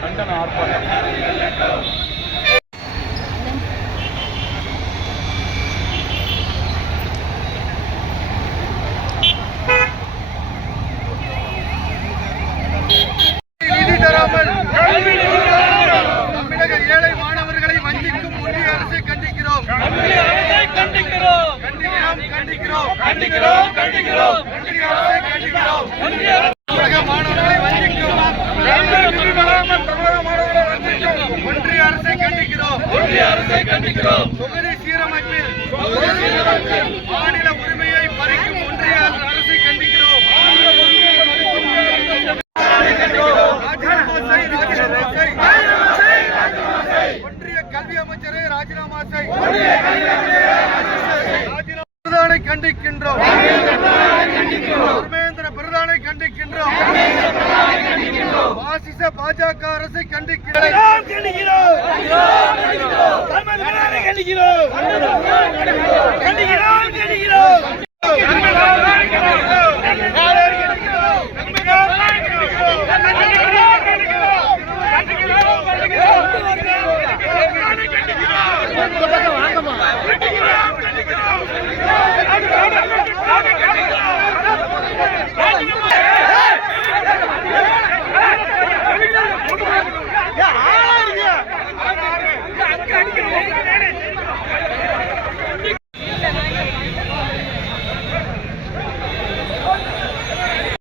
கண்டன ஆர்ப்பாட்டம் ஏழை மாணவர்களை அரசை கண்டிக்கிறோம் கண்டிக்கிறோம் கண்டிக்கிறோம் கண்டிக்கிறோம் கண்டிக்கிறோம் கண்டிக்கிறோம் ஒன்றிய அரசை கண்டிக்கிறோம் தமிழக மாணவர்களை வஞ்சிக்கும் நிதி தராமல் தமிழக மாணவர்களை வஞ்சிக்கும் ஒன்றிய அரசை கண்டிக்கிறோம் அரசை கண்டிக்கிறோம். தொகுதி சீரமைப்பில் மாநில உரிமையை பறிக்கும் ஒன்றிய அரசை கண்டிக்கிறோம். ஒன்றிய கல்வி அமைச்சரை ராஜினாமா கண்டிக்கின்றோம். தர்மேந்திர பிரதானை கண்டிக்கின்றோம். பாசிச பாஜக அரசை கண்டிக்கிறோம். கண்டிக்கிறோம்